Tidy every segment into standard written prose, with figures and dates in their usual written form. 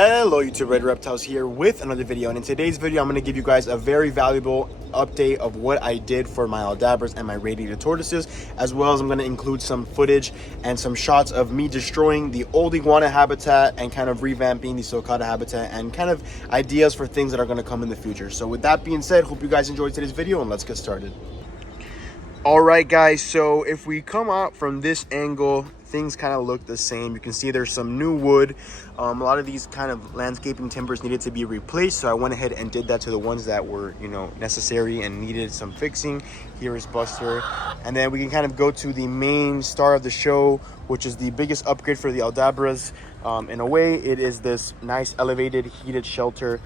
Hello YouTube, Red Reptiles here with another video, and in today's video I'm going to give you guys a very valuable update of what I did for my Aldabras and my Radiated tortoises, as well as I'm going to include some footage and some shots of me destroying the old iguana habitat and kind of revamping the Sulcata habitat and kind of ideas for things that are going to come in the future. So with that being said, hope you guys enjoyed today's video and let's get started. Alright guys, so if we come out from this angle, things kind of look the same. You can see there's some new wood. A lot of these kind of landscaping timbers needed to be replaced, so I went ahead and did that to the ones that were, necessary and needed some fixing. Here is Buster, and then we can kind of go to the main star of the show, which is the biggest upgrade for the Aldabras. In a way, it is this nice elevated heated shelter.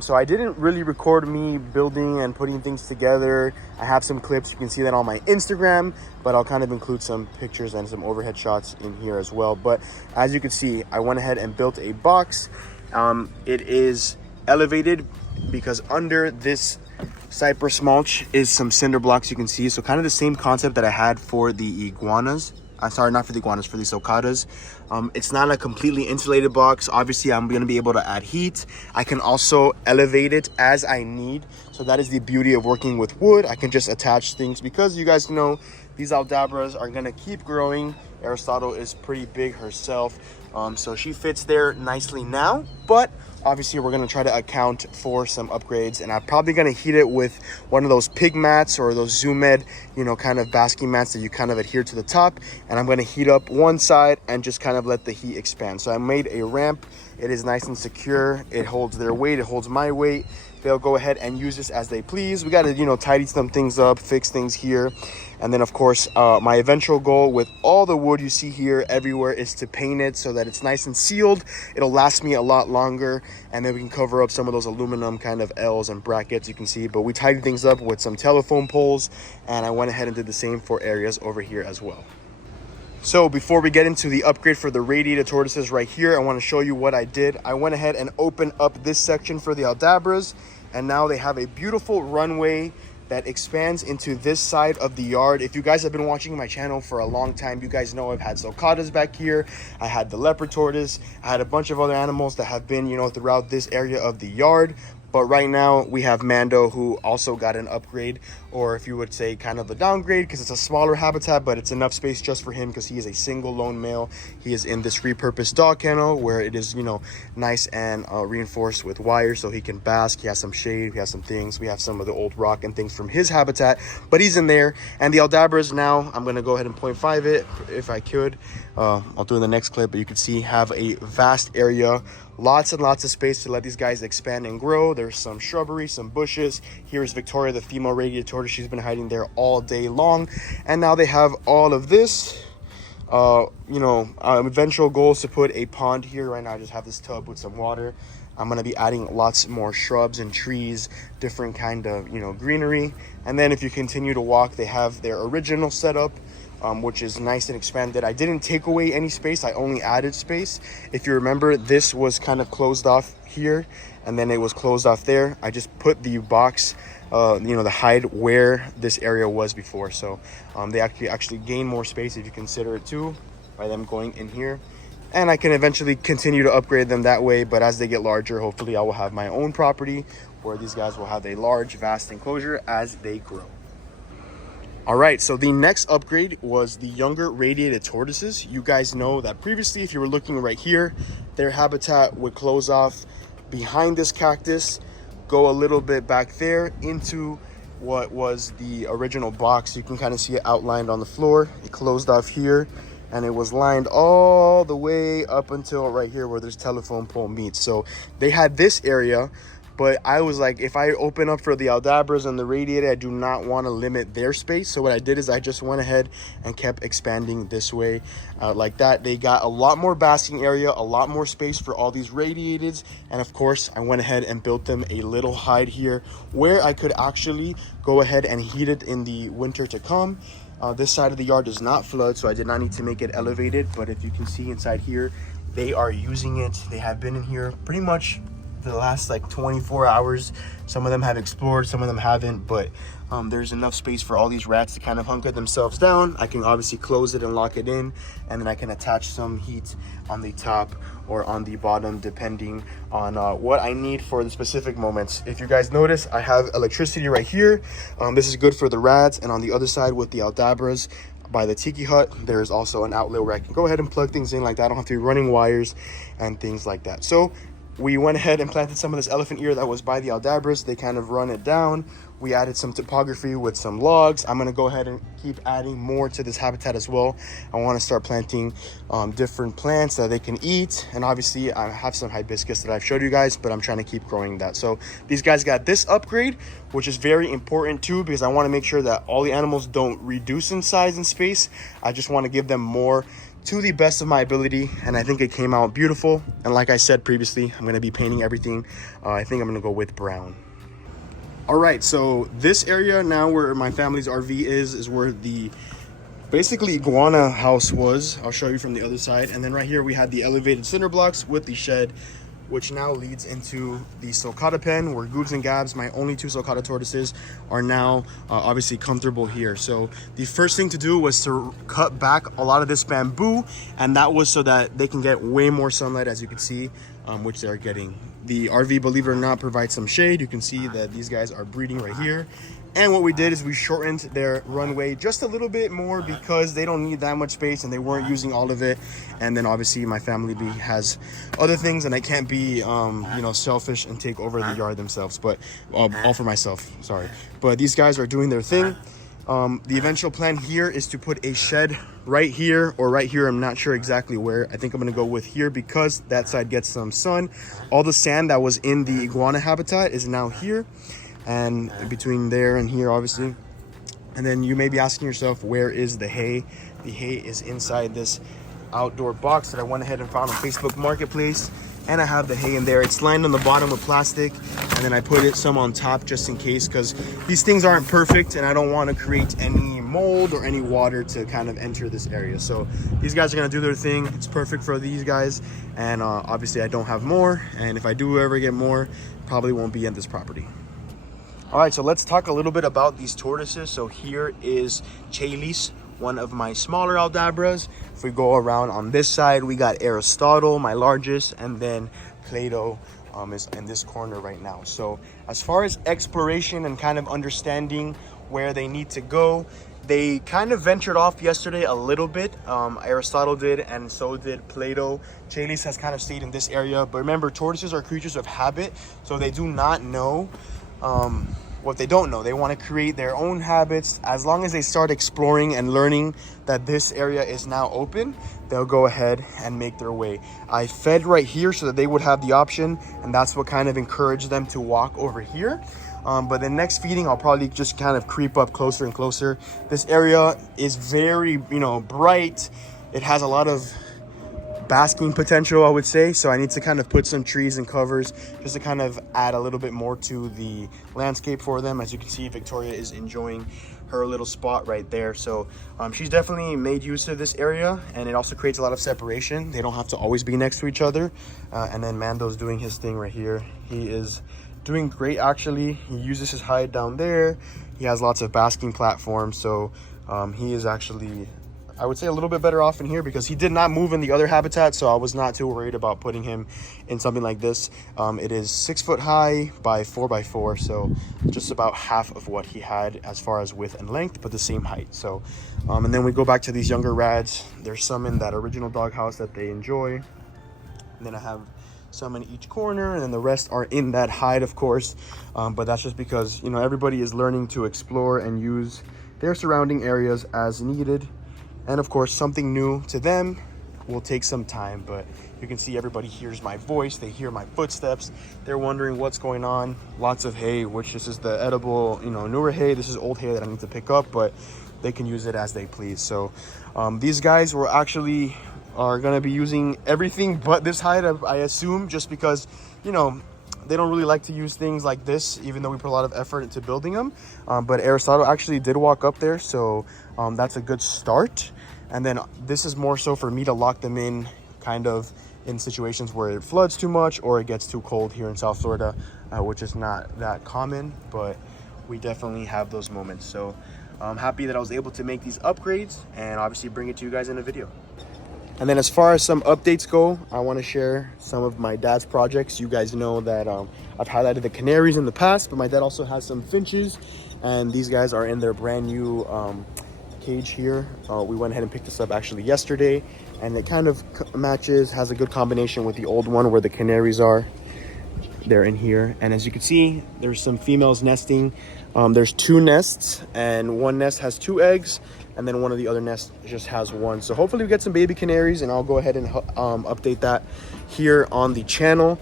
So I didn't really record me building and putting things together. I have some clips, you can see that on my Instagram, but I'll kind of include some pictures and some overhead shots in here as well. But as you can see, I went ahead and built a box. It is elevated because under this cypress mulch is some cinder blocks, you can see. So kind of the same concept that I had for the iguanas. Sorry, not for the iguanas, for the sulcatas. It's not a completely insulated box. Obviously, I'm going to be able to add heat. I can also elevate it as I need. So that is the beauty of working with wood. I can just attach things because you guys know these Aldabras are going to keep growing. Aristotle is pretty big herself. So she fits there nicely now, but obviously we're going to try to account for some upgrades, and I'm probably going to heat it with one of those pig mats or those Zoomed, kind of basking mats that you kind of adhere to the top, and I'm going to heat up one side and just kind of let the heat expand. So I made a ramp. It is nice and secure. It holds their weight. It holds my weight. They'll go ahead and use this as they please. We got to, tidy some things up, fix things here. And then, of course, my eventual goal with all the wood you see here everywhere is to paint it so that it's nice and sealed. It'll last me a lot longer. And then we can cover up some of those aluminum kind of L's and brackets you can see. But we tidied things up with some telephone poles. And I went ahead and did the same for areas over here as well. So before we get into the upgrade for the Radiated tortoises right here, I want to show you what I did. I went ahead and opened up this section for the Aldabras, and now they have a beautiful runway that expands into this side of the yard. If you guys have been watching my channel for a long time, you guys know I've had sulcatas back here. I had the leopard tortoise. I had a bunch of other animals that have been, throughout this area of the yard. But right now we have Mando, who also got an upgrade, or if you would say kind of a downgrade, because it's a smaller habitat, but it's enough space just for him because he is a single lone male. He is in this repurposed dog kennel where it is, nice and reinforced with wire so he can bask. He has some shade, we have some things. We have some of the old rock and things from his habitat, but he's in there. And the Aldabras now, I'm going to go ahead and 0.5 it if I could. I'll do in the next clip, but you can see have a vast area. Lots and lots of space to let these guys expand and grow. There's some shrubbery, some bushes. Here's Victoria, the female Radiated tortoise. She's been hiding there all day long. And now they have all of this. Eventual goal is to put a pond here. Right now I just have this tub with some water. I'm going to be adding lots more shrubs and trees, different kind of, greenery. And then if you continue to walk, they have their original setup, which is nice and expanded. I didn't take away any space, I only added space. If you remember, this was kind of closed off here and then it was closed off there. I just put the box, the hide where this area was before. So they actually gain more space if you consider it too, by them going in here. And I can eventually continue to upgrade them that way, but as they get larger, hopefully I will have my own property where these guys will have a large, vast enclosure as they grow. All right, so the next upgrade was the younger Radiated tortoises. You guys know that previously, if you were looking right here, their habitat would close off behind this cactus, go a little bit back there into what was the original box. You can kind of see it outlined on the floor. It closed off here, and it was lined all the way up until right here where this telephone pole meets. So they had this area, but I was like, if I open up for the Aldabras and the Radiated, I do not want to limit their space. So what I did is I just went ahead and kept expanding this way like that. They got a lot more basking area, a lot more space for all these Radiateds. And of course, I went ahead and built them a little hide here where I could actually go ahead and heat it in the winter to come. This side of the yard does not flood, so I did not need to make it elevated. But if you can see inside here, they are using it. They have been in here pretty much the last like 24 hours. Some of them have explored, some of them haven't, but there's enough space for all these rats to kind of hunker themselves down. I can obviously close it and lock it in, and then I can attach some heat on the top or on the bottom depending on what I need for the specific moments. If you guys notice, I have electricity right here. This is good for the rats, and on the other side with the Aldabras by the tiki hut, there's also an outlet where I can go ahead and plug things in like that. I don't have to be running wires and things like that. So we went ahead and planted some of this elephant ear that was by the Aldabras. They kind of run it down. We added some topography with some logs. I'm going to go ahead and keep adding more to this habitat as well. I want to start planting different plants that they can eat. And obviously I have some hibiscus that I've showed you guys, but I'm trying to keep growing that. So these guys got this upgrade, which is very important too, because I want to make sure that all the animals don't reduce in size and space. I just want to give them more to the best of my ability, and I think it came out beautiful. And like I said previously, I'm going to be painting everything. I think I'm going to go with brown. All right, so this area now where my family's RV is where the basically iguana house was. I'll show you from the other side. And then right here we had the elevated cinder blocks with the shed, which now leads into the sulcata pen where Goobs and Gabs, my only 2 sulcata tortoises, are now obviously comfortable here. So the first thing to do was to cut back a lot of this bamboo, and that was so that they can get way more sunlight, as you can see, which they're getting. The RV, believe it or not, provides some shade. You can see that these guys are breeding right here. And what we did is we shortened their runway just a little bit more because they don't need that much space and they weren't using all of it. And then obviously my family has other things, and I can't be, you know, selfish and take over the yard themselves, but all for myself, sorry. But these guys are doing their thing. The eventual plan here is to put a shed right here or right here. I'm not sure exactly where. I think I'm going to go with here because that side gets some sun. All the sand that was in the iguana habitat is now here, and between there and here obviously. And then you may be asking yourself, where is the hay? The hay is inside this outdoor box that I went ahead and found on Facebook Marketplace, and I have the hay in there. It's lined on the bottom with plastic, and then I put some on top just in case, because these things aren't perfect and I don't want to create any mold or any water to kind of enter this area. So these guys are going to do their thing. It's perfect for these guys, and obviously I don't have more, and if I do ever get more, probably won't be at this property. All right, so let's talk a little bit about these tortoises. So here is Chaylis, one of my smaller Aldabras. If we go around on this side, we got Aristotle, my largest, and then Plato is in this corner right now. So as far as exploration and kind of understanding where they need to go, they kind of ventured off yesterday a little bit. Aristotle did, and so did Plato. Chaylis has kind of stayed in this area, but remember, tortoises are creatures of habit, so they do not know what they don't know. They want to create their own habits. As long as they start exploring and learning that this area is now open, they'll go ahead and make their way. I fed right here so that they would have the option, and that's what kind of encouraged them to walk over here. But the next feeding, I'll probably just kind of creep up closer and closer. This area is very, you know, bright. It has a lot of basking potential, I would say, so I need to kind of put some trees and covers just to kind of add a little bit more to the landscape for them. As you can see, Victoria is enjoying her little spot right there, so she's definitely made use of this area, and it also creates a lot of separation. They don't have to always be next to each other. And then Mando's doing his thing right here. He is doing great, actually. He uses his hide down there. He has lots of basking platforms, so he is actually, I would say, a little bit better off in here because he did not move in the other habitat, so I was not too worried about putting him in something like this. It is 6 foot high by 4 by 4, so just about half of what he had as far as width and length, but the same height. So and then we go back to these younger rads. There's some in that original doghouse that they enjoy, and then I have some in each corner, and then the rest are in that hide, of course, but that's just because, you know, everybody is learning to explore and use their surrounding areas as needed. And of course, something new to them will take some time, but you can see everybody hears my voice. They hear my footsteps. They're wondering what's going on. Lots of hay, which this is the edible, you know, newer hay. This is old hay that I need to pick up, but they can use it as they please. So these guys are going to be using everything but this hide, I assume, just because, you know, they don't really like to use things like this, even though we put a lot of effort into building them. But Aristotle actually did walk up there, so that's a good start. And then this is more so for me to lock them in kind of in situations where it floods too much or it gets too cold here in South Florida, which is not that common, but we definitely have those moments. So I'm happy that I was able to make these upgrades and obviously bring it to you guys in a video. And then as far as some updates go, I want to share some of my dad's projects. You guys know that I've highlighted the canaries in the past, but my dad also has some finches, and these guys are in their brand new cage here. We went ahead and picked this up actually yesterday, and it kind of matches, has a good combination with the old one where the canaries are. They're in here, and as you can see, there's some females nesting. There's 2 nests, and one nest has 2 eggs, and then one of the other nests just has 1. So hopefully we get some baby canaries, and I'll go ahead and update that here on the channel.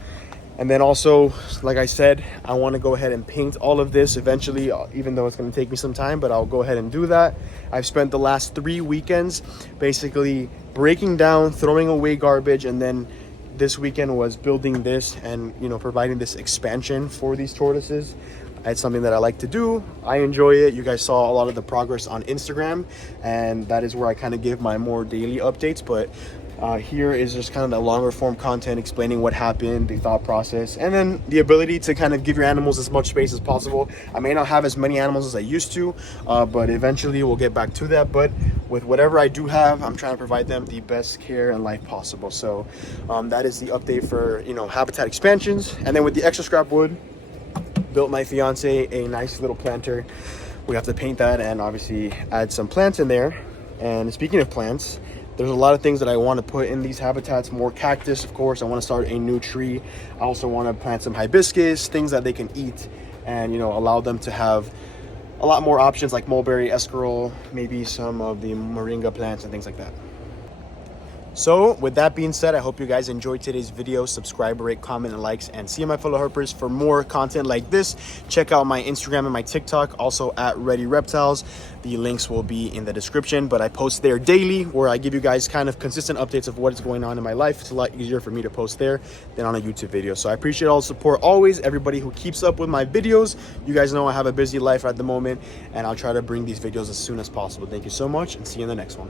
And then also, like I said, I want to go ahead and paint all of this eventually, even though it's going to take me some time, but I'll go ahead and do that. I've spent the last 3 weekends basically breaking down, throwing away garbage, and then this weekend was building this and, you know, providing this expansion for these tortoises. It's something that I like to do. I enjoy it. You guys saw a lot of the progress on Instagram, and that is where I kind of give my more daily updates. But here is just kind of the longer form content explaining what happened, the thought process, and then the ability to kind of give your animals as much space as possible. I may not have as many animals as I used to, but eventually we'll get back to that. But with whatever I do have, I'm trying to provide them the best care and life possible. So that is the update for, you know, habitat expansions. And then with the extra scrap wood, built my fiance a nice little planter. We have to paint that and obviously add some plants in there. And speaking of plants, there's a lot of things that I want to put in these habitats. More cactus, of course. I want to start a new tree. I also want to plant some hibiscus, things that they can eat, and, you know, allow them to have a lot more options like mulberry, escarole, maybe some of the moringa plants and things like that. So with that being said, I hope you guys enjoyed today's video. Subscribe, rate, comment, and likes, and see you, my fellow herpers, for more content like this. Check out my Instagram and my TikTok, also at Ready Reptiles. The links will be in the description, but I post there daily where I give you guys kind of consistent updates of what is going on in my life. It's a lot easier for me to post there than on a YouTube video. So I appreciate all the support always, everybody who keeps up with my videos. You guys know I have a busy life at the moment, and I'll try to bring these videos as soon as possible. Thank you so much, and see you in the next one.